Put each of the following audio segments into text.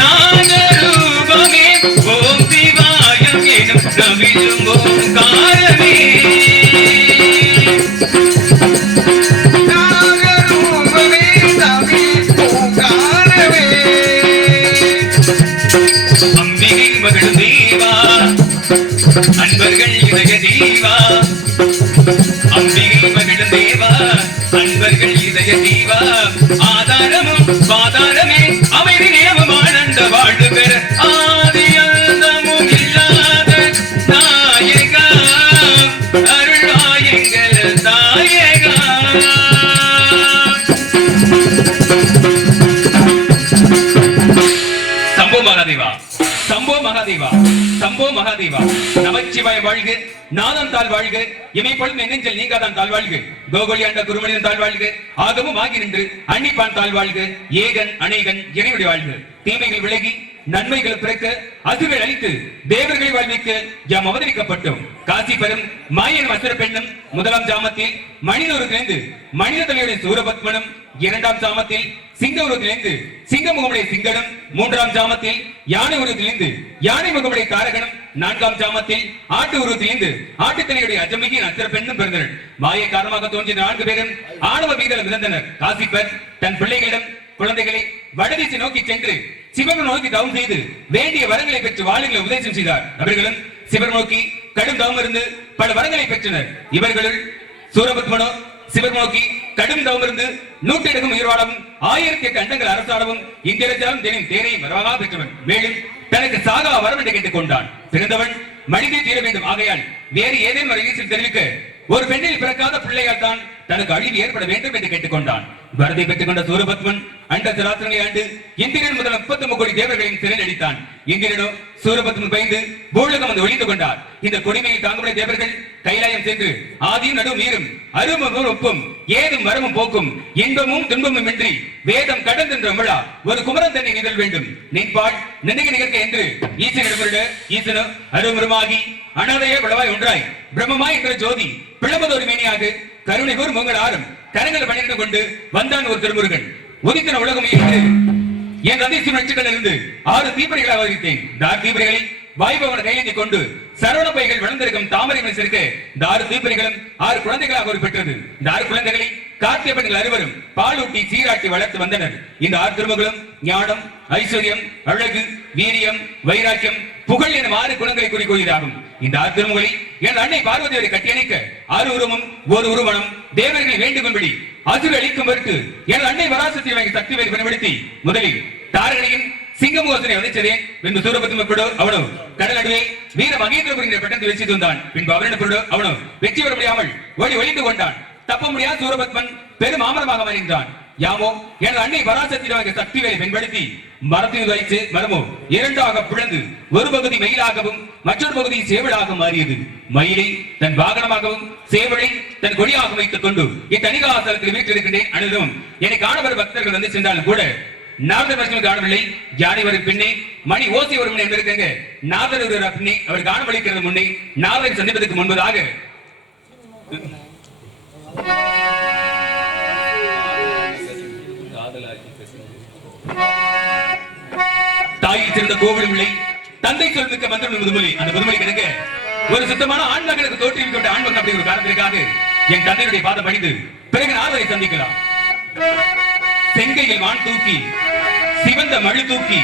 நாகரூபமே ஓம் சிவாயம் எனும் கவிழும் ஓங்காரமே. நாகரூபமே தவி ஓங்காரமே. அம்பிகை மகள் தேவா அன்பர்கள் இதய தீவா. அம்பிகை மகள் தேவா அன்பர்கள் இதய தீவா. ஆதாரமும் பாதாரமே அமைதி நியமம் ஆனந்த வாழ்வு பெற ஆதி அந்தமும் இல்லாத நாயகா அருள்வாயங்கள் நாயகா. சம்போ மகாதேவா சம்போ மகாதேவா சம்போ மகாதேவா. நமச்சிவாய வாழ்க, நாதம் தாழ் வாழ்க, இமைப்பொழும் நெஞ்சல் நீங்காதான் தாழ் வாழ்க. கோகுலி அண்ட குருமனிதன் தாழ் வாழ்க, ஆகமும் ஆகி நின்று அன்னிப்பான் தாழ் வாழ்க. ஏகன் அநேகன் இறைவனுடைய வாழ்க. தீமைகள் விலகி நன்மைகள் பிறக்க அதுகள் அளித்து தேவர்களை வாழ்விக்க யாம் அவதரிக்கப்பட்டோம். காசி பெறும் மாயன் அசுர பெண்ணும் முதலாம் ஜாமத்தில் மனித உருவத்திலிருந்து மனித தலையுடைய சூரபத்மனும், இரண்டாம் ஜாமத்தில் சிங்க உருவத்திலிருந்து சிங்க முகமுடைய சிங்கனும், மூன்றாம் ஜாமத்தில் யானை உருவத்திலிருந்து யானை முகமுடைய தாரகனும், நான்காம் ஜாமத்தில் ஆட்டு உருவத்திலிருந்து ஆட்டுத்தலையுடைய அஜமிகி அசுர பெண்ணும் பிறந்தனர். மாய காரணமாக தோன்றிய 4 பேரும் ஆணவ வீதம் இழந்தனர். காசிப்பர் தன் பிள்ளைகளிடம் குழந்தைகளை வடதிசை நோக்கி சென்று சிவனை நோக்கி தவம் செய்து வேண்டிய வரங்களை பெற்று வாழுங்களை உபதேசம் செய்தார். அவர்களும் சிவன் நோக்கி கடும் தவம் இருந்து பல வரங்களை பெற்றனர். இவர்களுள் சூரபத்மனோ சிவன் நோக்கி கடும் தவம் இருந்து 108 உயிர் வாழவும் 1008 அண்டங்கள் அரசாடவும் இந்திரஜாலும் தேனின் தேரையும் வரவாக பெற்றவன். மேலும் தனக்கு சாகா வரம் என்று கேட்டுக் கொண்டான். பிறந்தவன் மனிதே தீர வேண்டும். ஆகையால் வேறு ஏதேனும் ஒரு ஈசல் தெரிவிக்க ஒரு பெண்ணில் பிறக்காத பிள்ளையால் தான் தனக்கு அழிவு ஏற்பட வேண்டும் என்று கேட்டுக்கொண்டான். வரதை பெற்றுக் கொண்ட சூரபத்மன் அண்ட சராசரங்களை ஆண்டு இந்திரன் முதல் 33 கோடி தேவர்களின் சிறையில் அடித்தான். இந்திரனோ சூரபத்மன் பயந்து பூலகம் வந்து ஒழிந்து கொண்டார். இந்த கொடுமையை தாங்குடைய தேவர்கள் கைலாயம் சென்று ஆதியும் நடுவும் நீரும் அருமும் ஒப்பும் ஏதும் வரமும் போக்கும் இன்பமும் துன்பமும் இன்றி வேதம் கடந்தென்ற விழா ஒரு குமரன் தன்னை நிகழ் வேண்டும். நின்பாள் நினைக்க நிகழ்க்க என்று ஈசனிடமிருட ஈசனோ அருமுருமாகி அனாதைய விளவாய் ஒன்றாய் பிரம்மமாய் என்ற ஜோதி பிளம்பதோடு மேனியாக கருணை கூர் மூங்கள் ஆறும் கரங்களை பணிந்து கொண்டு வந்தான் ஒரு திருமுருகன். உதித்தன உலகம் என்று என் அதிர்ச்சி நச்சுக்கள் இருந்து 6 தீபரைகளை அவதரித்தேன். இந்த 6 தீபரைகளை வாய்பவனை கையேந்தி கொண்டு சரவண பைகள் வளர்ந்திருக்கும் தாமரைகளை சேர்க்க இந்த 6 தீபரைகளும் 6 குழந்தைகளாக ஒரு பெற்றது. இந்த 6 குழந்தைகளை கார்த்திய பெண்கள் அறுவரும் பாலூட்டி சீராட்டி வளர்த்து வந்தனர். இந்த 6 திருமகளும் ஞானம், ஐஸ்வர்யம், அழகு, வீரியம், வைராக்கியம், புகழ் என 6 குணங்களை குறிக்கொள்கிறாகும். இந்த 6 திருமகளில் என் அன்னை பார்வதியை கட்டியணைக்க 6 உருவமும் ஒரு உருவனம் தேவர்களை வேண்டும்படி அசுர அளிக்கும் பொருட்டு என் அன்னை வராசத்தில் வாங்கி சக்தி வேலை பயன்படுத்தி முதலில் தாரகனையின் சிங்கமுகசனை வதைச்சதே. பின்பு சூரபத்மனோடு அவனோ கடல் நடுவே வீர மகேந்திரபுரி பட்டத்தை வெற்றி தந்தான். பின்பு அவரிடப்போடு அவனோ வெற்றி பெற முடியாமல் ஓடி ஒளிந்து கொண்டான். தப்ப முடியாத சூரபத்மன் பெரும் ஆமரமாக மறைந்தான். யாமோ எனது அன்னை வராசத்தில் சக்தி வேலை பயன்படுத்தி மரத்தில் வைத்து மரமோ 2ஆக பிளந்து ஒரு பகுதி மயிலாகவும் மற்றொரு பகுதி சேவலாக மாறியது. மயிலை தன் வாகனமாகவும் சேவலை தன் கொடியாக வைத்துக் கொண்டு இத்தனிகாசலத்தில் வீட்டிருக்கின்றேன். அனுதும் என்னை காணவர் பக்தர்கள் வந்து சென்றாலும் கூட நாரத வருஷம் காணவில்லை. யானை வரும் பின்னே மணி ஓசி வரும் இருக்காங்க. நாதர் ஒரு பின்னே அவர் காணவழிக்கிறது முன்னே நாதரை சந்திப்பதற்கு முன்பதாக தாயில் சிறந்த கோவிலும் இல்லை, தந்தை சொல்மிக்க மந்திரம் முதுமொழி. அந்த முதுமொழி கிடைக்க ஒரு சுத்தமான ஆண் மகனுக்கு தோற்றுவிக்கப்பட்ட ஆண் மகன் அப்படி ஒரு காரணத்திற்காக என் தந்தையுடைய பாதம் பணிந்து பிறகு நாதரை சந்திக்கலாம். செங்கையில் வான் தூக்கி சிவந்த மழு தூக்கி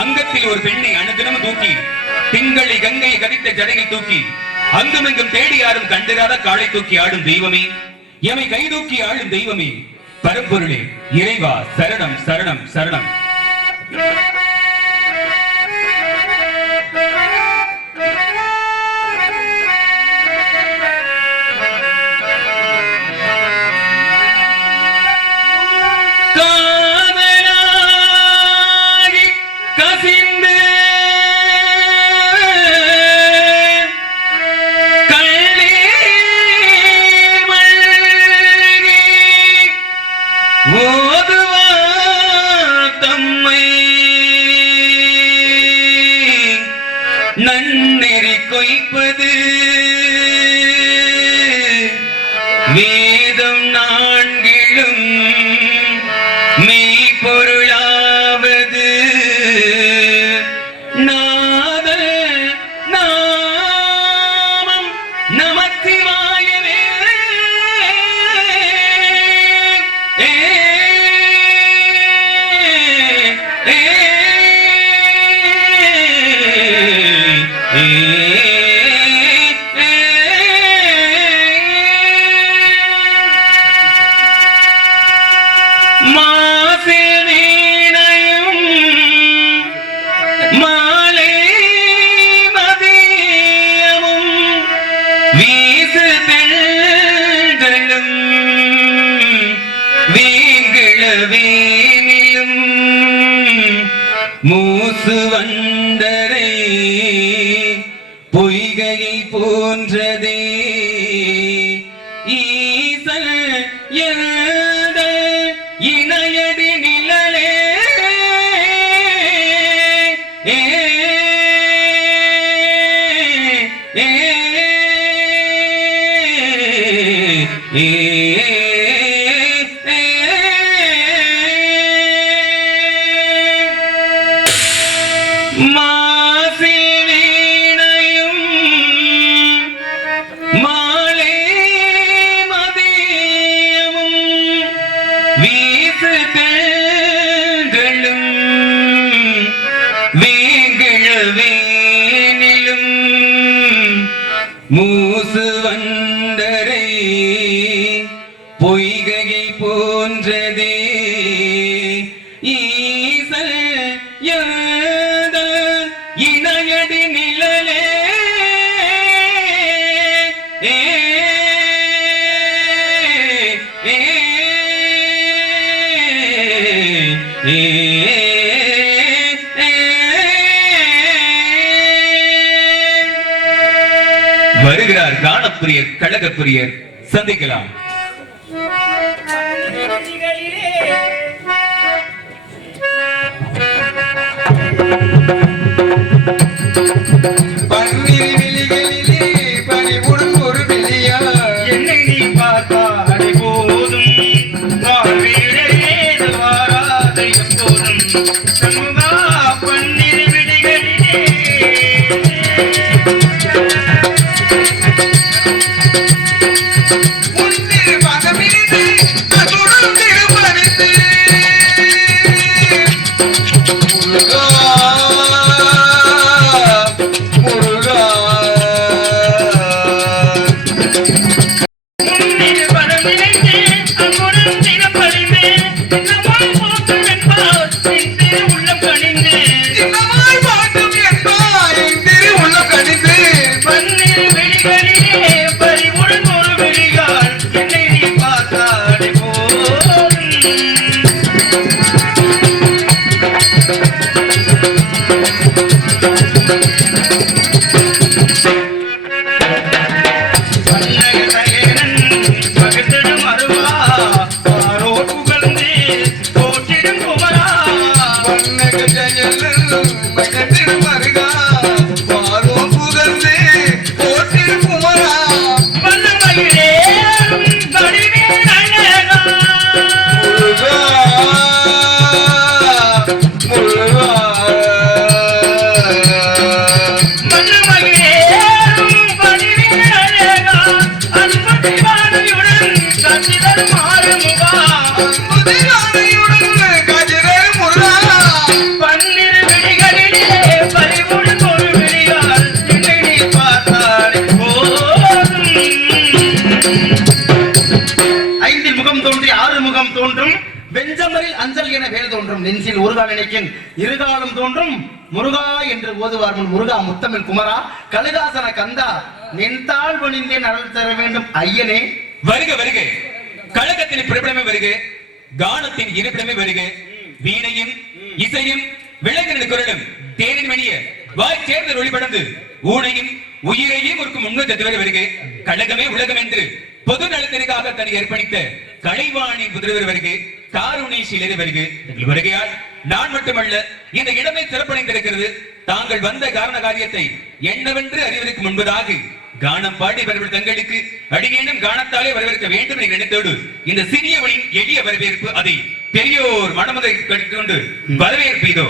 அங்கத்தில் ஒரு பெண்ணை அனுதினமும் தூக்கி திங்களை கங்கையை கதித்த ஜடையை தூக்கி அங்குமெங்கும் தேடி யாரும் கண்டிராத காலை தூக்கி ஆடும் தெய்வமே, எமை கை தூக்கி ஆளும் தெய்வமே, பரம்பொருளே இறைவா சரணம் சரணம் சரணம். நன்னெறி கொய்ப்பது வேதம் 4 மெய்ப்பொருளாவது மூசு வந்தரை பொய்கையை போன்றதே ஈசல் எழுத இணையடி நிழலே மூசு வந்தரை பொய்கையை போன்றதே ஈசல் எழுத இணையடி நிழலே வருகிறார் கானப்பிரியர் கழகப்பிரியர் சந்திக்கலாம். பன்னீர் விழிகளிலே பனிபுடும் ஒரு விழியா என்னை நீ பார்த்தாலே போதும் வாழ்விலே வாராத எப்போதும் சண்முகா பன்னீர் விழிகளிலே உன்னில் பதமிருந்து அதுடன் திருமணித்து முருகா முருகா உன்னில் பதமிருந்து அங்குடன் திறப்பறிந்து இன்னமாய் போற்றும் என்பார் என் திரு உள்ளம் கனிந்து இன்னமாய் பாட்டும் என்பார் என் திரு உள்ளம் கனிந்து பன்னீர் விழிகளிலே பறிவுடன் ஒரு விழியால் என்னை நீ பார்த்தாலே போதும் பன்னகசயனன் பகத்திடும் அருவா பாரோ புகழ்ந்து போற்றிடும் குமரா பன்னக ஜெயலல் மகத்திரு மருகா பாரோ புகழ்ந்து போற்றிரு குமரா வல்லமையிலேறும் வடிவேல் அழகா முருகா முருகா வல்லமையிலேறும் வடிவேல் அழகா அன்பு திவானையுடன் கசிதரும் ஆறுமுகா அன்புதிரானையுடன் கதிரே முருகா பன்னிரு விழிகளிலே பறிவுடன் ஒரு விழியால் என்னை நீ பார்த்தாலே போதும். ஐந்தில் முகம் தோன்றி ஆறு முகம் தோன்றும் வெஞ்சமரில் அஞ்சல் என வேல் தோன்றும் நெஞ்சில் ஒருகால் நினைக்கின் இருகாலம் தோன்றும் முருகா என்று ஓதுவார் முன் முருகா முத்தமிழ் குமரா கலிதாசன கந்தா நின்றாள் பணிந்தேன் அருள் தர வேண்டும் ஐயனே. வருக வருக கழகத்தின் பிறப்பிடமே வருக கானத்தின் இருப்பிடமே வருக வீணையும் இசையும் விளக்கின குரலும் தேனின் மணிய வாய் சேர்ந்த ஒளிபடந்து ஊனையும் உயிரையும் இருக்கும் உண்மை வருக கழகமே உலகம் என்று பொது நலத்திற்காக தன்னை அர்ப்பணித்த கலைவாணி புதிரவர் வருக காருணேஷில் வருக வருகையால் நான் மட்டுமல்ல இந்த இடமே சிறப்படைந்திருக்கிறது. தாங்கள் வந்த காரண காரியத்தை என்னவென்று அறிவதற்கு முன்பதாக கானம் பாடி வருவது தங்களுக்கு அடியேனும் கானத்தாலே வரவேற்க வேண்டும் என்று நினைத்தோடு இந்த சிறியவனின் எளிய வரவேற்பு அதை பெரியோர் மனமுதை கட்டுக்கொண்டு வரவேற்பு இதோ.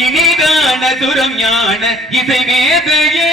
இனிதான சுரம் ஞான இசை மேதையே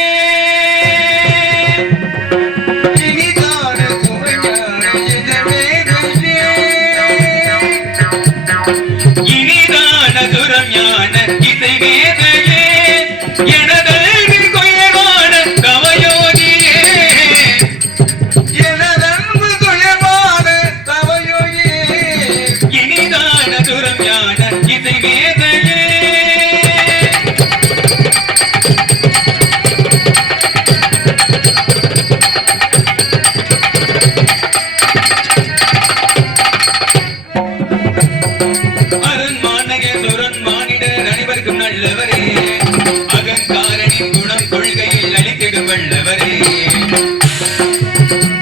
குணம் கொள்கையில் அளித்திடும் வல்லவரே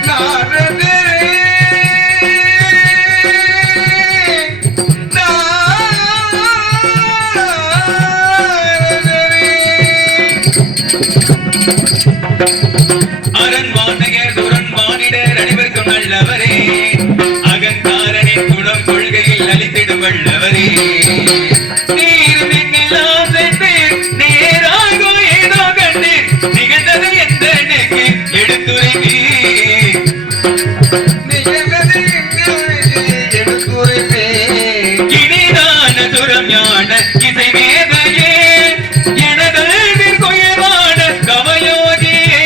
நாரதரே அரண்மானையர் துரன்மானிடர் அனைவருக்கும் நல்லவரே அகங்காரனின் குணம் கொள்கையில் அளித்திடும் வல்லவரே நீர் மின்னலாம் சென்று நேராகோ ஏதோ கண்டு நிகழ்ந்தது எந்த எனக்கு எடுத்துரைப்பீர் நிகழ்ந்தது எடுத்துரைப்பே இனிதான சுரம் ஞான இசை மேதையே எனதல்விற் குயவான கவயோகியே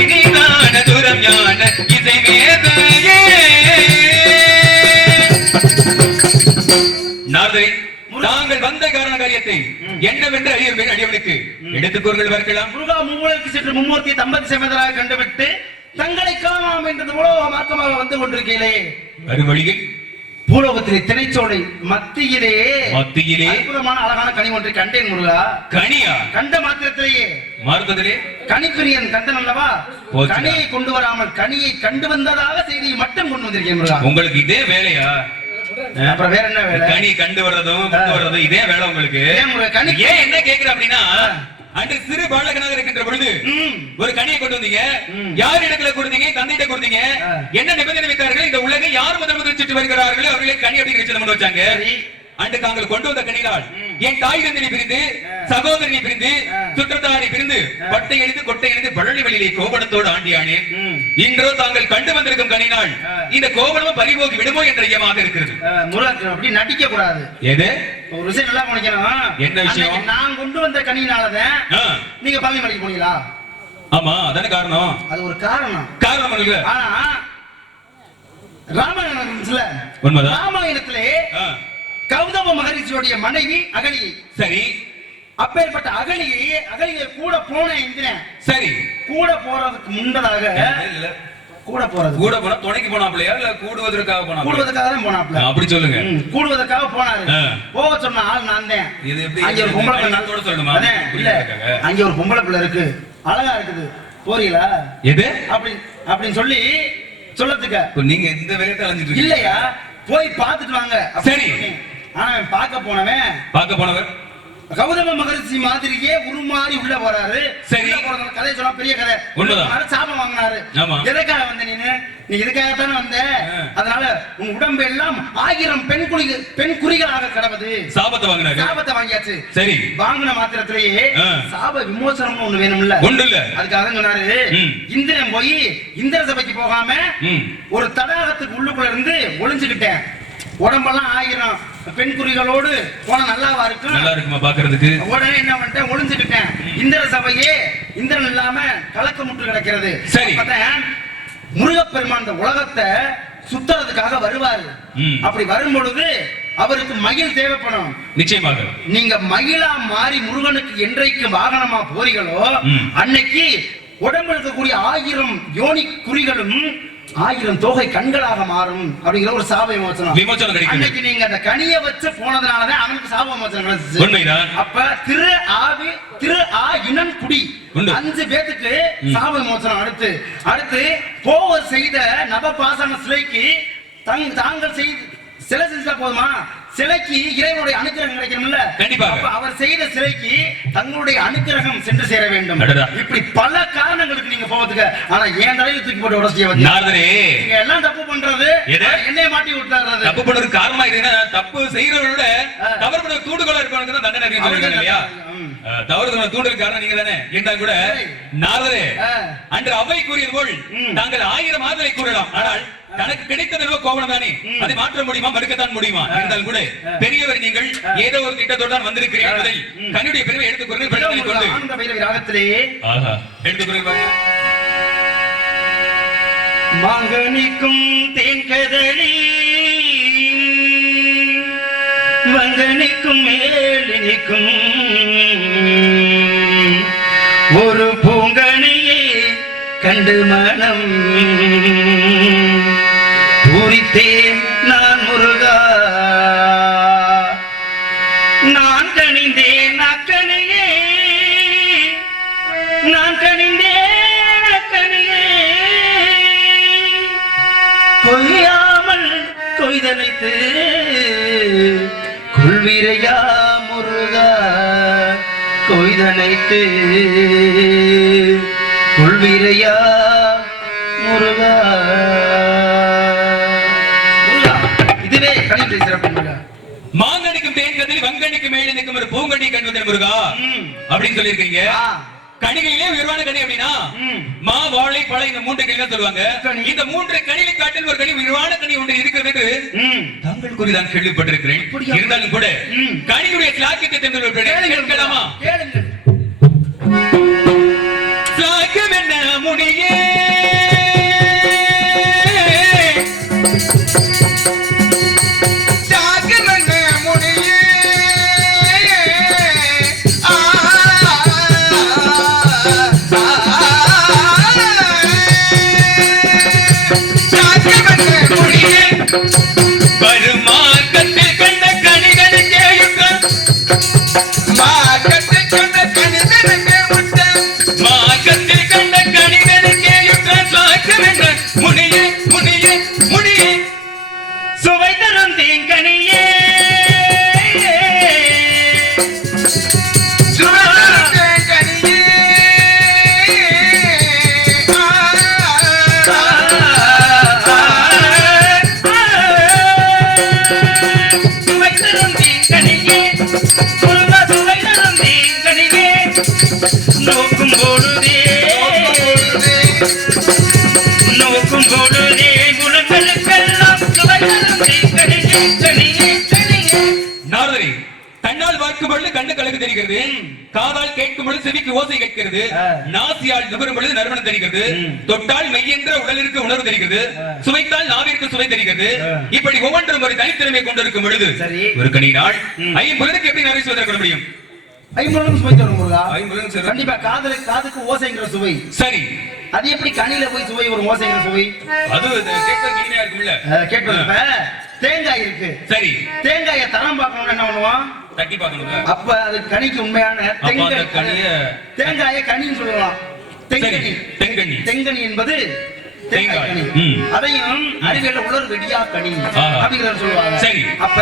இனிதான சுரம் ஞான இசை மேதையே நாரதரே தாங்கள் வந்த காரண காரியத்தை என்னவென்று அறிய அடியவனுக்கு எடுத்துக்கோர்கள் பார்க்கலாம் முருகா மூவலுக்கு சென்று மும்மூர்த்தி தம்பதி சமேதராக கண்டுவிட்டு தங்களை காணாம் என்றது உலக மார்க்கமாக வந்து கொண்டிருக்கிறே மறுவழியில் பூலோகத்திலே திணைச்சோலை மத்தியிலே மத்தியிலே அற்புதமான அழகான கனி ஒன்றை கண்டேன் முருகா. கனியா கண்ட மாத்திரத்திலேயே மாறுதலே கனிப்பிரியன் கண்டன் அல்லவா, போச்சுடா. கனியை கொண்டு வராமல் கனியை கண்டு வந்ததாக செய்தியை மட்டும் கொண்டு வந்திருக்கேன் முருகா. உங்களுக்கு இதே வேலையா? அப்புறம் வேற என்ன வேலை? கனி கண்டு வர்றதும் கொண்டு வர்றதும் இதே வேலை உங்களுக்கு? ஏன் முருகா, கனி ஏன் என்ன கேக்குற அப்படின்னா, அன்று சிறு பாலகனாக இருக்கின்ற பொழுது ஒரு கனியை கொண்டு வந்தீங்க. யார் இடத்துல கொடுத்தீங்க? தந்தையிட்ட கொடுத்தீங்க. என்ன நிபந்தனை வைத்தார்கள்? இந்த உலகை யார் முதல் சுற்றி வருகிறார்களோ அவர்களே கனி அப்படின்னு நிச்சயம் வச்சாங்க. அன்று தாங்கள் கொண்டு வந்த கனியால் என் தாய் தந்தையை பிரிந்து, சகோதரனை பிரிந்து, சுற்றத்தாரை பிரிந்து, பட்டை எழுந்து கொட்டை எழுந்து பழனி வழியிலே கோபனத்தோடு ஆண்டியானே. இன்றோ தாங்கள் கண்டு வந்திருக்கும் கனினால் இந்த கோபனமும் பறிபோக்கி விடுமோ என்ற ஐயமாக இருக்கிறது. முருகா, அப்படி நடிக்க கூடாது. எது ஒரு விஷயம் நல்லா கவனிக்கணும். என்ன விஷயம்? அன்னைக்கு நான் கொண்டு வந்த கனியினாலதான் நீங்க பழனிமலைக்கு போனீங்களா? ஆமா, அதான காரணம். அது ஒரு காரணம். காரணம் இருக்கு. ஆனா ராமாயணத்துல உண்மைதான். ராமாயணத்திலே கௌதம மகரிஷியோடைய மனைவி அகலியை. சரி. அப்பேற்பட்ட அகலியை கூட போன இந்திரன். சரி. கூட போறதுக்கு முன்னதாக கூட போன துணைக்கு போனாப்லையா இல்ல கூடுவதற்காக போனா? கூடுவதற்காக தான் போனாப்ல. அப்படி சொல்லுங்க. கூடுவதற்காக போனாரு. போக சொன்ன ஆள் நான் தான். இது எப்படி? அங்க ஒரு பொம்பளை பிள்ளை சொல்லணுமா? இல்ல, அங்க ஒரு பொம்பளை பிள்ளை இருக்கு, அழகா இருக்குது, போறீங்களா? எது அப்படின்னு சொல்லி சொல்லத்துக்க நீங்க இந்த வேலையை அலைஞ்சிட்டு இல்லையா, போய் பாத்துட்டு வாங்க. சரி. ஆனா பார்க்க போனவர் கௌதம மகரிஷி மாதிரியே உருமாறி உள்ள போறாரு. சரி. கதை சொன்னா பெரிய கதை. உண்மைதான். சாபம் வாங்கினாரு. எதுக்காக வந்த நீ இதுக்காகத்தானே வந்த, அதனால உன் உடம்பு எல்லாம் 1000 பெண் குறிகளாக கிடவது. சாபத்தை வாங்கினாரு. சாபத்தை வாங்கியாச்சு. சரி. வாங்கின மாத்திரத்திலேயே சாப விமோசனம் ஒண்ணு வேணும்ல. ஒண்ணு இல்ல. அதுக்காக சொன்னாரு, இந்திரன் போய் இந்திர சபைக்கு போகாம ஒரு தடாகத்துக்கு உள்ளுக்குள்ள இருந்து ஒளிஞ்சுக்கிட்டேன். உடம்பெல்லாம் 1000 பெண் குறிகளோடு போன நல்லாவா இருக்கும்? நல்லா இருக்குமா பாக்குறதுக்கு? உடனே என்ன பண்ணிட்டேன், ஒளிஞ்சுக்கிட்டேன். இந்திர சபையே இந்திரன் இல்லாம கலக்க முட்டு கிடக்கிறது. சரி. முருகப்பெருமான் இந்த உலகத்தை சுத்துறதுக்காக வருவாரு. அப்படி வரும் பொழுது அவருக்கு மகிழ் தேவைப்படும். நிச்சயமாக நீங்க மகிழா மாறி முருகனுக்கு என்றைக்கு வாகனமா போறீங்களோ அன்னைக்கு உடம்பு இருக்கக்கூடிய 1000 யோனி குறிகளும் 1000 தோகை கண்களாக மாறும் அப்படிங்கிற ஒரு சாப விமோசனம் கிடைக்கும். அன்னைக்கு நீங்க அந்த கனியை வச்சு போனதுனாலதான் அவனுக்கு சாப விமோசனம் கிடைச்சது. உண்மைதான். அப்ப திரு ஆ இனம் குடி 5 பேத்துக்கு சாப விமோசனம். அடுத்து போவர் செய்த நவபாசன சிலைக்கு தாங்கள் சிலை செஞ்சா போதுமா? சிலைக்கு இறைவனுடைய அனுக்கிரகம் கிடைக்கணும்ல. கண்டிப்பாக. அவர் செய்த சிலைக்கு தங்களுடைய அனுக்கிரகம் சென்று சேர வேண்டும். இப்படி பல காரணங்களுக்கு நீங்க போவதுக்கு. ஆனா ஏன் தலையில தூக்கி போட்டு உடச்சிய நீங்க எல்லாம் தப்பு பண்றது என்னைய மாட்டி விட்டுறது. தப்பு பண்றது காரணமா இதுன்னா தப்பு செய்யறவரோட தவறு பண்ண தூண்டுகோலா இருக்கவனுக்கு தான் தண்டனை சொல்லிருக்காங்க இல்லையா? தவறு தூண்டல் காரணம் நீங்க தானே என்றால் கூட நாரதரே அன்று அவை கூறியது போல் தாங்கள் 1000 ஆதலை கூறலாம். ஆனால் தனக்கு கிடைத்தது கோவணம் தானே, அதை மாற்ற முடியுமா, மறுக்கத்தான் முடியுமா? என்றால் கூட பெரியவர் நீங்கள் ஏதோ ஒரு திட்டத்தோடு தான் வந்திருக்கிறீர்கள் என்பதை கண்ணுடைய பெருமை எடுத்துக்கொண்டு ராகத்திலே எடுத்துக்கொண்டு மாங்கனிக்கும் தேன்கதலி மங்கனிக்கும் மேலினிக்கும் ஒரு பூங்கனியை கண்டு மனம் பூரித்தேன் நான் முருகா. நான் கணிந்தேன் அக்கனையே கொள்வீரையா முருகா கொய்தனைத்து கொள்வீரையா முருகா. முருகா இதுவே கணித சிறப்பு முருகா. மாங்கனிக்கும் தேன்கதில் வங்கனிக்கு மேலே நிற்கும் ஒரு பூங்கனி கண்வதன் முருகா அப்படின்னு சொல்லியிருக்கீங்க. கனிகளிலே உயர்வான கனி அப்படின்னா மா வாழை பழம் இந்த 3 கனி சொல்லுவாங்க. இந்த 3 கனிகளை காட்டில் ஒரு கனி உயர்வான கனி ஒன்று இருக்கிறது தாங்கள் குறிதான் கேள்விப்பட்டிருக்கிறேன். இருந்தாலும் கூட கனியுடைய சாக்கியத்தை கேட்கலாமா? சாக்கியம் என்ன முடியே மார்க்கத்தில் கண்ட கனிகளுக்கே மார்க்கத்தில் கண்ட கனிகளுக்கே சாக்கியம் என்ற முனியே முனியே முனியே சுவை தரும் தீங்கனியே நோக்கும் பொழுதே குணங்களுக்கெல்லாம் நாரதரே, கண்ணால் பார்க்கும் பொழுது கண்ணு கலக்கு தெரிகிறது, காதால் கேட்கும் பொழுது செவிக்கு ஓசை கேட்கிறது, நாசியால் நுகரும் பொழுது நறுமணம் தெரிகிறது, தொட்டால் மெய்யென்ற உடலிற்கு உணர்வு தெரிகிறது, சுவைத்தால் நாவிற்கு சுவை தெரிகிறது. இப்படி ஒவ்வொன்றும் ஒரு தனித்திறமை கொண்டிருக்கும் பொழுது ஒரு கனியினால் ஐம்பொழுதுக்கு எப்படி நிறைய சுவை தர முடியும்? ஐம்பொழுதும் சுவை தரும் முருகா. கண்டிப்பா காதுக்கு ஓசைங்கிற சுவை. சரி, அது எப்படி கனியில போய் சுவை ஒரு ஓசைங்கிற சுவை? அது கேட்கறதுக்கு இனிமையா இருக்கும்ல. கேட்கறப்ப தேங்காய் இருக்கு. சரி, தேங்காயை தரம் பார்க்கணும்னா என்ன பண்ணுவோம்? தட்டி பார்க்கணும்ல. அப்ப அது கனிக்கு உண்மையான தேங்காயை கனின்னு சொல்லலாம். தெங்கனி என்பது தேங்காய் கனி. அதையும் அறிவியல்ல உள்ள ஒரு வெடியா கனி அப்படிங்கறத சொல்லுவாங்க. சரி, அப்ப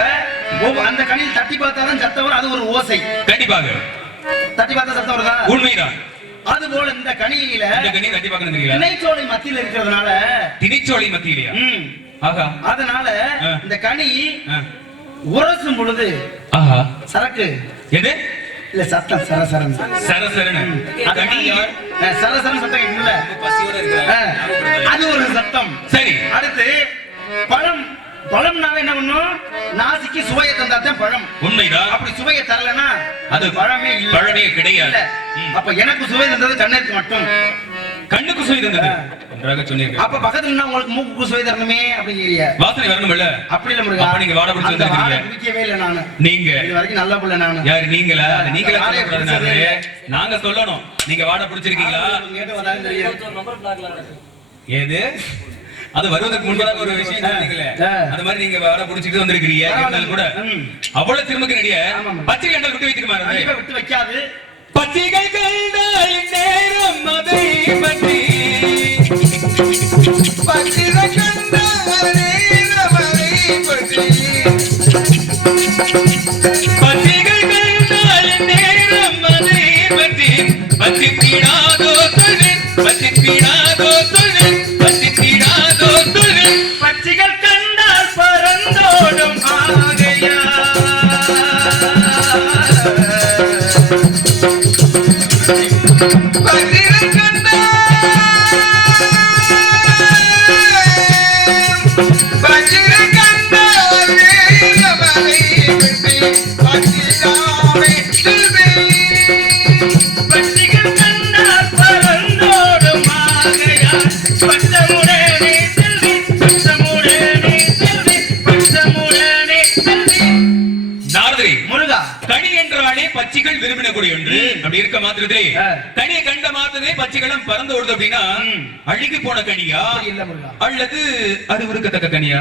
அந்த கனியில் தட்டி பார்த்தாலும் சத்தம் வரும். அது ஒரு ஓசை. கண்டிப்பாக தட்டி பார்த்தா சத்தம் வருதா? உண்மைதான். அது போல இந்த கனியில தட்டி பார்க்கணும் தெரியல. திணைச்சோலை மத்தியில இருக்கிறதுனால திணைச்சோலை மத்தியிலையா? ஆஹா. அதனால இந்த கனி உரசும் பொழுது சரக்கு எது இல்ல சத்தம் சரசரன் சரசரன் சரசரன் சத்தம் இல்ல அது ஒரு சத்தம். சரி, அடுத்து பழம். பழம்னாவே என்ன பண்ணும்? நாசிக்கு சுவையை தந்தாத்தான் பழம். உண்மைதான். அப்படி சுவையை தரலன்னா அது பழமே இல்ல, பழமே கிடையாது. அப்ப எனக்கு சுவை தந்தது கண்ணுக்கு மட்டும். கண்ணுக்கு சுவை தந்தது நன்றாக சொன்னீங்க. அப்ப பக்கத்துல உங்களுக்கு மூக்கு சுவை தரணுமே அப்படிங்கறிய வாசனை வரணும் இல்ல? அப்படி இல்ல முருகா. அப்ப நீங்க வாட பிடிச்சு வந்திருக்கீங்க. குடிக்கவே இல்ல நானு. நீங்க இது வரைக்கும் நல்ல புள்ள நானு. யார் நீங்களா? அது நீங்களே சொல்லக்கூடாது, நாங்க சொல்லணும். நீங்க வாட பிடிச்சிருக்கீங்களா? கேட்டு வந்தாலும் தெரியும். ஏது அது வருவதற்கு முன்பதாக ஒரு விஷயம் சொன்னீங்களே, அந்த மாதிரி நீங்க வாட பிடிச்சிட்டு வந்திருக்கீங்க. இருந்தாலும் கூட அவ்வளவு திரும்பக்கு நடிய பச்சை கண்டல் விட்டு வைத்துக்குமா? விட்டு வைக்காது. பச்சைகள் கண்டால் நேரம் அதை பற்றி பச்சிகள் கண்டால் நேரம் அதை பற்றி பச்சைகள் கண்டால் நேரம் அதை பற்றி பத்தி தீடாதோ சொல்வேன், பத்தி தீடாதோ சொல்வேன், பத்தி தீடாதோ சொல்வேன். பச்சிகள் கண்டால் பறந்தோடும் ஆகையா பச்சிகள் கண்டால் நேரம் அதை பற்றி பச்சிதாவை பச்சிகள் கண்டால் பறந்தோடும் ஆகையா பச்சமுடனே செல்வி பச்சமுடனே செல்வி பச்சமுடனே செல்வி. நாரதரே, முருகா, கனி என்றாலே பச்சிகள் விரும்பினக்கூடிய ஒன்று. அப்படி இருக்க மாத்திரதே கனியை கண்ட மாத்திரதே பச்சிகளும் பறந்து ஓடுது அப்படின்னா அழுகி போன கனியா இல்ல முருகா, அல்லது அது விருக்கத்தக்க கனியா?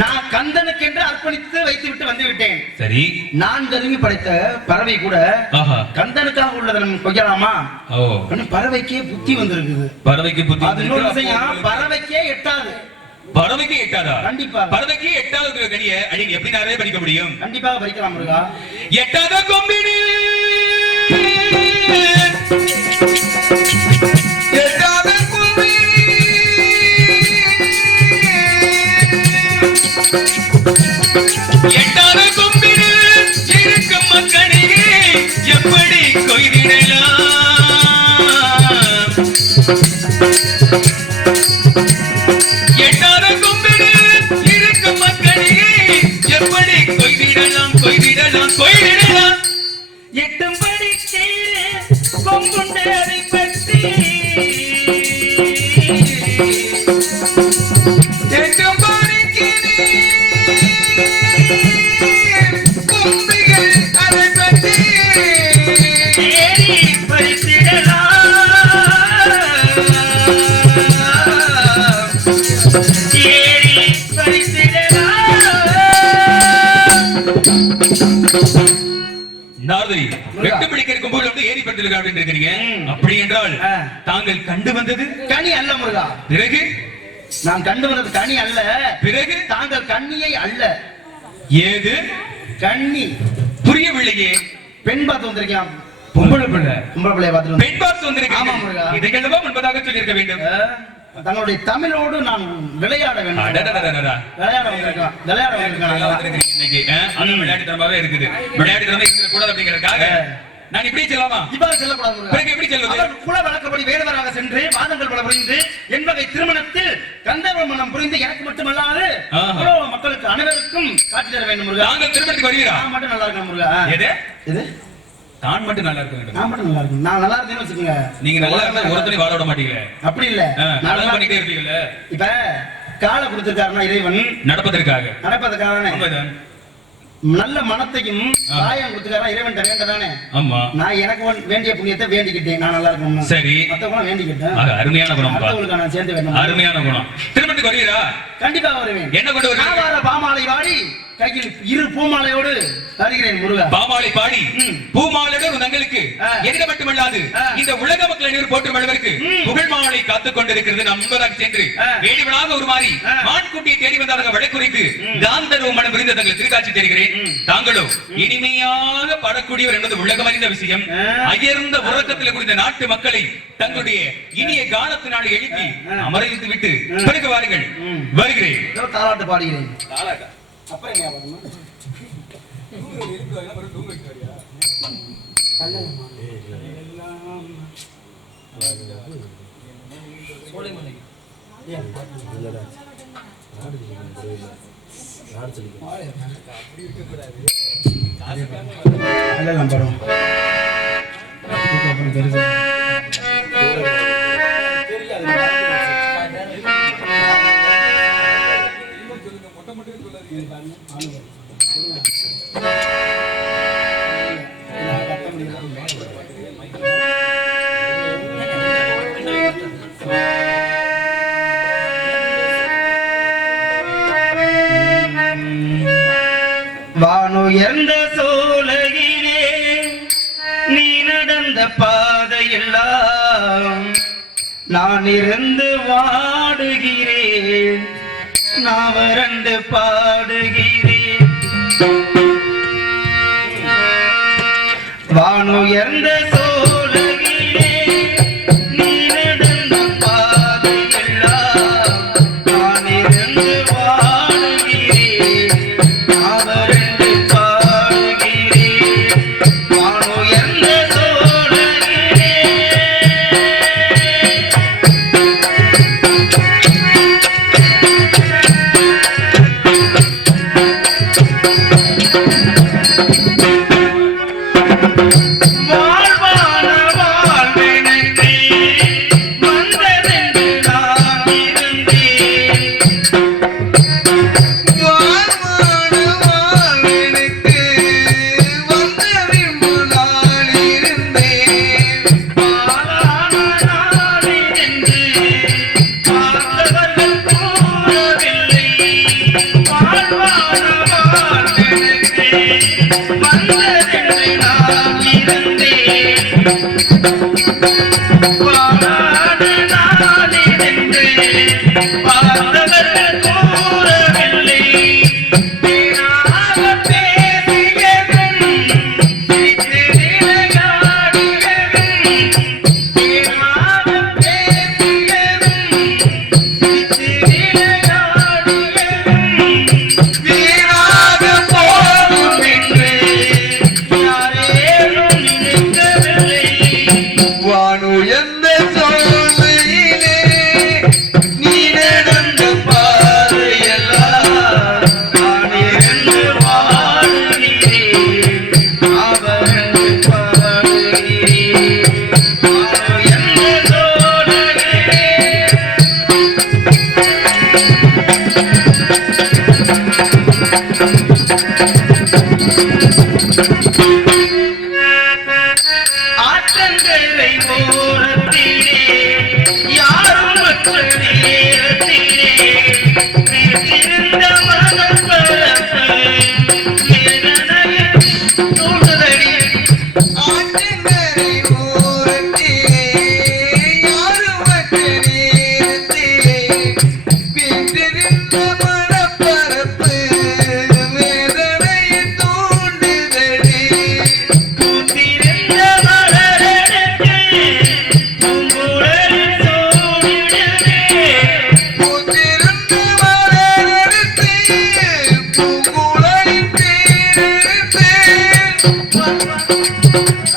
நான் கந்தனுக்கென்று அர்ப்பணித்து வைத்து விட்டு வந்து விட்டேன். சரி, நான் கருவி படைத்த பறவை கூட கந்தனுக்காக உள்ளதை நம்ம கொய்யலாமா? பறவைக்கே புத்தி வந்திருக்குது. பறவைக்கு புத்தி அது இன்னொரு விஷயம், பறவைக்கே எட்டாது. பறவைக்கு எட்டாதா? கண்டிப்பாக. பறவைக்கு எட்டாவது கனிய அடிங்க எப்படி நிறைய படிக்க முடியும்? கண்டிப்பாக பறிக்கலாம் முருகா. எட்டாத கொம்பிடு எட்டாத கொம்பிடு எட்டாத கொம்பிடு இருக்கும் மக்களிலே எப்படி கொய்திடலாம்? எட்டாத கொம்பிடு இருக்கும் மக்களிலே எப்படி கொய்திடலாம் கொய்திடலாம் கொய்திடலாம்? எட்டும்படி செய்து கொம்புண்டு அதை பற்றி எட்டும் பறிக்கிறேன் கொம்பிகள் அதை பற்றி ஏறி பறித்திடலாம். ஏறி பறித்திடலாம். நாரதரி வெட்டு பிடிக்கிற கொம்புகள் வந்து ஏறி படுத்திருக்க அப்படின்னு இருக்கிறீங்க. அப்படி என்றால் தாங்கள் கண்டு வந்தது கனி அல்ல முருகா. பிறகு நான் கண்டு வந்தது கனி அல்ல. பிறகு தாங்கள் கண்ணியை அல்ல. ஏது கண்ணி புரியவில்லையே. பெண் பார்த்து வந்திருக்கான். பொம்பளை பிள்ளை பொம்பளை பிள்ளைய பார்த்து பெண் பார்த்து ஆமா முருகா. வந்திருக்கேன். இதை கண்டவா முன்பதாக சொல்லியிருக்க வேண்டும். தங்களுடைய தமிழோடு நான் விளையாட வேண்டும். அடடடடடடா. விளையாட வந்திருக்கான். விளையாட நல்லா வந்திருக்கான். வந்திருக்கிறீங்க இன்னைக்கு. அது விளையாட்டுத்தனமாவே இருக்குது. விளையாட்டுத்தனமா இருக்கக்கூடாது அப்படிங்கறதுக்காக நான் இப்படி செல்லாமா? இவ்வாறு செல்லக்கூடாது முருகா. பிறகு எப்படி செல்வது? அவர் குல வழக்கப்படி வேடுவராக சென்று வாதங்கள் பல புரிந்து என் வகை திருமணத்தில் கந்தர்வ மனம் புரிந்து எனக்கு மட்டுமல்லாது உலக மக்களுக்கு அனைவருக்கும் காட்சி தர வேண்டும் முருகா. தாங்கள் திருமணத்துக்கு வருவீரா? நான் மட்டும் நல்லா இருக்கேன் முருகா. எது? எது? தான் மட்டும் நல்லா இருக்க வேண்டும். நான் மட்டும் நல்லா இருக்கேன். நான் நல்லா இருக்கேன்னு வச்சுக்கோங்க. நீங்க நல்லா இருந்தா ஒருத்தரையும் வாழ விட மாட்டீங்களே. அப்படி இல்ல. நல்லா பண்ணிட்டே இருப்பீங்கல்ல. இப்ப காலை கொடுத்திருக்காருன்னா இறைவன் நடப்பதற்காக. நடப்பதற்காக உண்மைதான். நல்ல மனத்தையும் காயம் கொடுத்துக்காரா இறைவன் வேண்டதானே. ஆமா. நான் எனக்கு வேண்டிய புண்ணியத்தை வேண்டிக்கிட்டேன். நான் நல்லா இருக்கணும். சரி. மத்தவங்க வேண்டிக்கிட்டேன். அது அருமையான குணம். மத்தவங்களுக்கு நான் சேர்ந்து வேணும். அருமையான குணம். திருமணத்துக்கு வருவீரா? கண்டிப்பா வருவேன். என்ன கொண்டு வருவீங்க? காவார பாமாலை வாடி கையில் இரு பூமாலையோடு வருகிறேன் முருகா. பாமாலை பாடி பூமாலையோடு ஒரு தங்களுக்கு என்ன மட்டுமல்லாது இந்த உலக மக்கள் அனைவரும் போற்றும் அளவிற்கு புகழ் மாலை காத்துக் கொண்டிருக்கிறது. நாம் முன்பதாக சென்று வேடிவனாக ஒரு மாறி மான்குட்டியை தேடி வந்தாங்க வழக்குரைத்து காந்தர்வம் மனம் புரிந்த தங்கள் திருக்காட்சி தெரிகிறேன். தாங்களோ இனிமையாக பாடக்கூடியவர் என்பது உலகம் அறிந்த விஷயம். அயர்ந்த உறக்கத்தில் குறித்த நாட்டு மக்களை தங்களுடைய இனிய கானத்தினால் எழுப்பி அமரவித்து விட்டு பிறகு வாருங்கள். வருகிறேன். தாலாட்டு பாடுகிறேன். அப்புறம் என்ன பண்ணணும்? வானுயர்ந்த சோலையிலே நீ நடந்த பாதையெல்லாம் நான் இருந்து வாடுகிறேன். நான் வறண்டு பாடுகிறேன். வானுயர்ந்த சோலையிலே நீ நடந்த பாதையெல்லாம் நான் இருந்து வாடுகிறேன். நான் வறண்டு பாடுகிறேன். வானுயர்ந்த சோலையிலே வாழ்வான வாழ்வெனக்கு வந்ததென்று நான் இருந்தேன். வாழ்வான வாழ்வெனக்கு வந்ததென்று நான் இருந்தேன். பாலான நாளினின்று பார்த்தவர்கள் கூறவில்லை. வாழ்வான வாழ்வெனக்கு வந்ததென்று நான் இருந்தேன். பாலான நாளினின்று என்று பார்த்தவர்கள் கூறவில்லை. வீணாக பேசியவன் சிரித்து விளையாடியவன். வீணாக பேசியவன் சிரித்து விளையாடியவன். வீணாக போகும் என்று யாரேனும் நினைக்கவில்லை. வானு எந்த சோலையிலே நீ நடந்த பாதையெல்லாம் நான் இருந்து வாழுகிறேன். அவரது பாடுகிறேன். வானு எந்த சோலையிலே ஆற்றங்கரை ஓரத்திலே யாரும் மற்ற நேரத்திலே வீற்றிருந்த மனப்பரப்பு வேதனைய தூண்டுதடி. ஆற்றங்கரை ஓரத்திலே யாருமற்ற நேரத்திலே வீற்றிருந்த மனப்பரப்பு வேதனையை தூண்டுதடி. பூத்திருந்த மலரடுக்கு பூங்குழலி சூடிடவே. பூத்திருந்த மலரெடுத்து பூங்குழலி தேரெடுத்து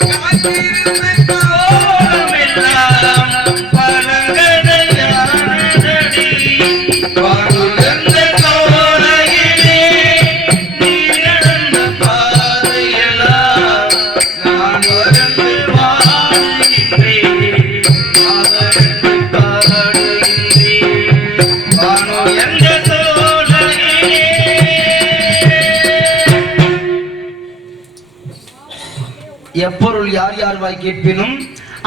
காத்திருந்த கோலமெல்லாம் பழங்கதையானதடி. வானுயர்ந்த சோலையிலே நீ நடந்த பாதையெல்லாம் நான் மறந்து வாழ்கின்றேன். அவருக்கு பாடுகின்றேன். வானோ எந்த சோலையிலே. எப்பொருள் யார் யார் வாய் கேட்பினும்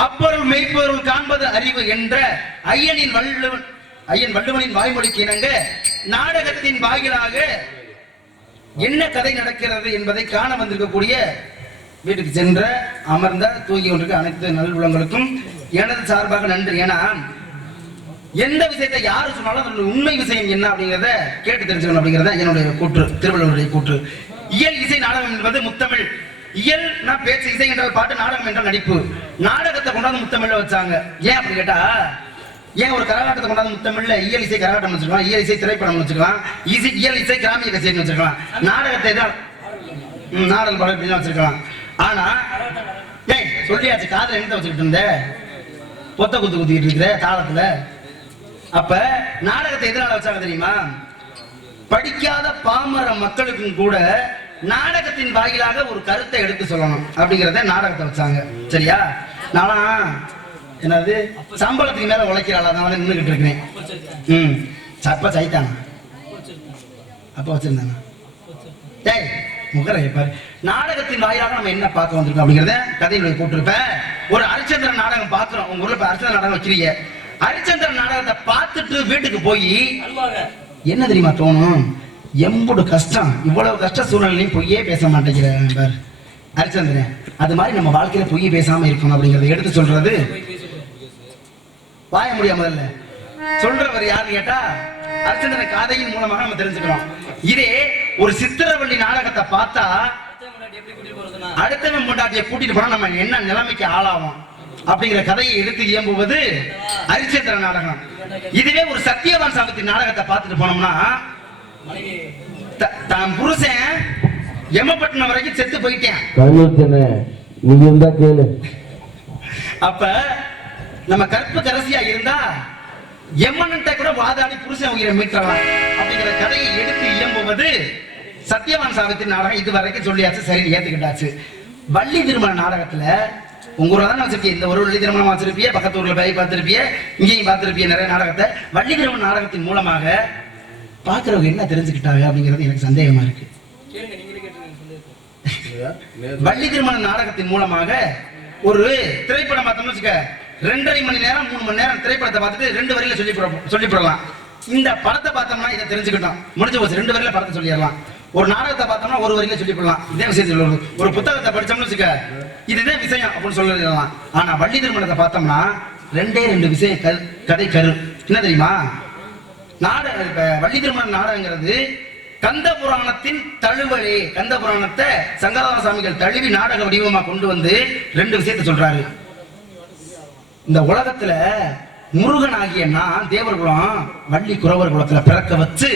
அப்பொருள் மெய்ப்பொருள் காண்பது அறிவு என்ற ஐயன் வள்ளுவனின் வாய்மொழிக்கு இணங்க நாடகத்தின் வாயிலாக என்ன கதை நடக்கிறது என்பதை காண வந்திருக்கக்கூடிய வீட்டுக்கு சென்ற அமர்ந்த தூங்கி கொண்டிருக்க அனைத்து நல்வுலங்களுக்கும் எனது சார்பாக நன்றி. ஏன்னா எந்த விஷயத்தை யாரு சொன்னாலும் அதனுடைய உண்மை விஷயம் என்ன அப்படிங்கிறத கேட்டு தெரிஞ்சுக்கணும் அப்படிங்கிறத என்னுடைய கூற்று, திருவள்ளுவருடைய கூற்று. இயல் இசை நாடகம் என்பது முத்தமிழ். இயல் நான் பேச்சு, இசை என்ற பாட்டு, நாடகம் என்ற நடிப்பு. நாடகத்தை கொண்டாந்து முத்தமிழ்ல வச்சாங்க. ஏன் அப்படி கேட்டா, ஏன் ஒரு கரகாட்டத்தை கொண்டாந்து முத்தமிழ்ல இயல் இசை கரகாட்டம் வச்சுக்கலாம், இயல் இசை திரைப்படம் வச்சுக்கலாம், இயல் இசை கிராமிய கச்சேரின்னு வச்சிருக்கலாம், நாடகத்தை தான் நாடக பாடல் இப்படிலாம் வச்சிருக்கலாம். ஆனா ஏய் சொல்லியாச்சு, காதுல என்னத்தை வச்சுக்கிட்டு இருந்த, பொத்த குத்து குத்திக்கிட்டு இருக்கிற தாளத்துல. அப்ப நாடகத்தை எதனால வச்சாங்க தெரியுமா? படிக்காத பாமர மக்களுக்கும் கூட நாடகத்தின் வாயிலாக ஒரு கருத்தை எடுத்து சொல்லணும் அப்படிங்கறத நாடகத்தை வச்சாங்க. சரியா? நானா என்னது சம்பளத்துக்கு மேல உழைக்கிறாள், அதனால நின்றுகிட்டு இருக்கிறேன். அப்ப சைத்தானா அப்ப வச்சிருந்தாங்க. டேய் முகரை பாரு, நாடகத்தின் வாயிலாக நம்ம என்ன பார்க்க வந்திருக்கோம் அப்படிங்கறத கதையில போட்டிருப்பேன். ஒரு ஹரிச்சந்திரன் நாடகம் பாக்குறோம். உங்க ஊர்ல ஹரிச்சந்திரன் நாடகம் வைக்கிறீங்க. ஹரிச்சந்திரன் நாடகத்தை பார்த்துட்டு வீட்டுக்கு போய் என்ன தெரியுமா தோணும்? எம்புடு கஷ்டம், இவ்வளவு கஷ்ட சூழ்நிலையும் பொய்யே பேச மாட்டேங்கிறேன் பார் ஹரிச்சந்திரன். அது மாதிரி நம்ம வாழ்க்கையில பொய் பேசாம இருக்கணும் அப்படிங்கறத எடுத்து சொல்றது வாய முடியா. முதல்ல சொல்றவர் யாருன்னு கேட்டா ஹரிச்சந்திரன் காதையின் மூலமாக நம்ம தெரிஞ்சுக்கிறோம். இதே ஒரு சித்திரவள்ளி நாடகத்தை பார்த்தா அடுத்தவன் முண்டாட்டியை கூட்டிட்டு போனா நம்ம என்ன நிலைமைக்கு ஆளாகும் அப்படிங்கிற கதையை எடுத்து இயம்புவது ஹரிச்சந்திர நாடகம். இதுவே ஒரு சத்தியவான் சாவித்திரி நாடகத்தை பார்த்துட்டு போனோம்னா, தான் புருஷன் எமப்பட்டினம் வரைக்கும் செத்து போயிட்டேன். அப்ப நம்ம கற்பு கரசியா இருந்தா எம்மன்ட்ட கூட வாதாடி புருஷன் உயிரை மீட்டலாம் அப்படிங்கிற கதையை எடுத்து இயம்புவது சத்தியவான் சாவித்திரி நாடகம். இது வரைக்கும் சொல்லியாச்சு, சரி ஏத்துக்கிட்டாச்சு. வள்ளி திருமண நாடகத்துல உங்க ஊர்ல தான் வச்சிருக்கீங்க, இந்த ஒரு வள்ளி திருமணம் வச்சிருப்பிய, பக்கத்து ஊர்ல போய் பார்த்திருப்பிய, இங்கேயும் பார்த்திருப்பிய நிறைய நாடகத்தை. வள்ளி திருமண நாடகத்தின் மூலமாக பாக்குறவங்க என்ன தெரிஞ்சுக்கிட்டாங்க அப்படிங்கிறது எனக்கு சந்தேகமா இருக்கு. வள்ளி திருமண நாடகத்தின் மூலமாக ஒரு திரைப்படம் பார்த்தோம்னு வச்சுக்க, 2.5 மணி நேரம் 3 மணி நேரம் திரைப்படத்தை பார்த்துட்டு 2 வரியில சொல்லிவிடலாம். இந்த படத்தை பார்த்தோம்னா இதை தெரிஞ்சுக்கிட்டோம், முடிஞ்சு போச்சு. 2 வரியில படத்தை சொல்லிடலாம். ஒரு நாடகத்தை பார்த்தோம்னா 1 வரியில சொல்லிவிடலாம். இதே விஷயத்தில் ஒரு புத்தகத்தை படிச்சோம்னு வச்சுக்க, இதுதான் விஷயம் அப்படின்னு சொல்லிடலாம். ஆனா வள்ளி திருமணத்தை பார்த்தோம்னா ரெண்டு விஷயம் கதை கரு என்ன தெரியுமா? நாடகம் இப்ப வள்ளி திருமணம் நாடகங்கிறது கந்த புராணத்தின் தழுவலே. கந்த புராணத்தை சங்கரதார சாமிகள் தழுவி நாடக வடிவமா கொண்டு வந்து 2 விஷயத்தை சொல்றாரு. இந்த உலகத்துல முருகன் ஆகிய நான் தேவர்குலம் வள்ளி குறவர் குலத்துல பிறக்க வச்சு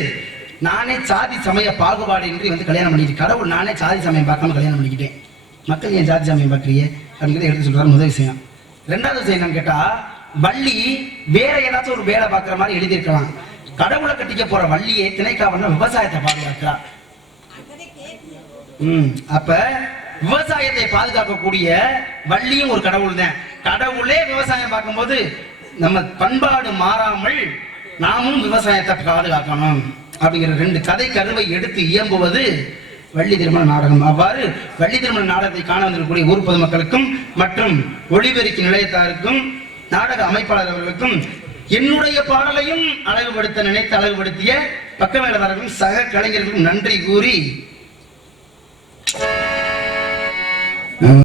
நானே சாதி சமய பாகுபாடு இன்றி வந்து கல்யாணம் பண்ணிக்கிட்டேன். கடவுள் நானே சாதி சமயம் பார்க்காம கல்யாணம் பண்ணிக்கிட்டேன். மக்கள் ஏன் சாதி சமயம் பார்க்கறியே அப்படிங்கிறத எடுத்து சொல்றாரு. முதல் விஷயம். 2வது விஷயம் என்னன்னு கேட்டா, வள்ளி வேற ஏதாச்சும் ஒரு வேலை பார்க்குற மாதிரி எழுதியிருக்கலாம். கடவுளை கட்டிக்க போற வள்ளியை திணைக்காவன விவசாயத்தை பாதுகாக்கிறார். அப்ப விவசாயத்தை பாதுகாக்கக்கூடிய வள்ளியும் ஒரு கடவுள் தான். கடவுளே விவசாயம் பார்க்கும்போது நம்ம பண்பாடு மாறாமல் நாமும் விவசாயத்தை பாதுகாக்கணும் அப்படிங்கிற 2 கதை கருவை எடுத்து இயம்புவது வள்ளி திருமண நாடகம். அவ்வாறு வள்ளி திருமண நாடகத்தை காண வந்திருக்கக்கூடிய ஊர் பொதுமக்களுக்கும் மற்றும் ஒளிபெருக்கி நிலையத்தாருக்கும் நாடக அமைப்பாளர் அவர்களுக்கும் என்னுடைய பாடலையும் அழகுபடுத்த நினைத்து அழகுபடுத்திய பக்க மேலதாரர்களும் சக கலைஞர்களுக்கும் நன்றி கூறி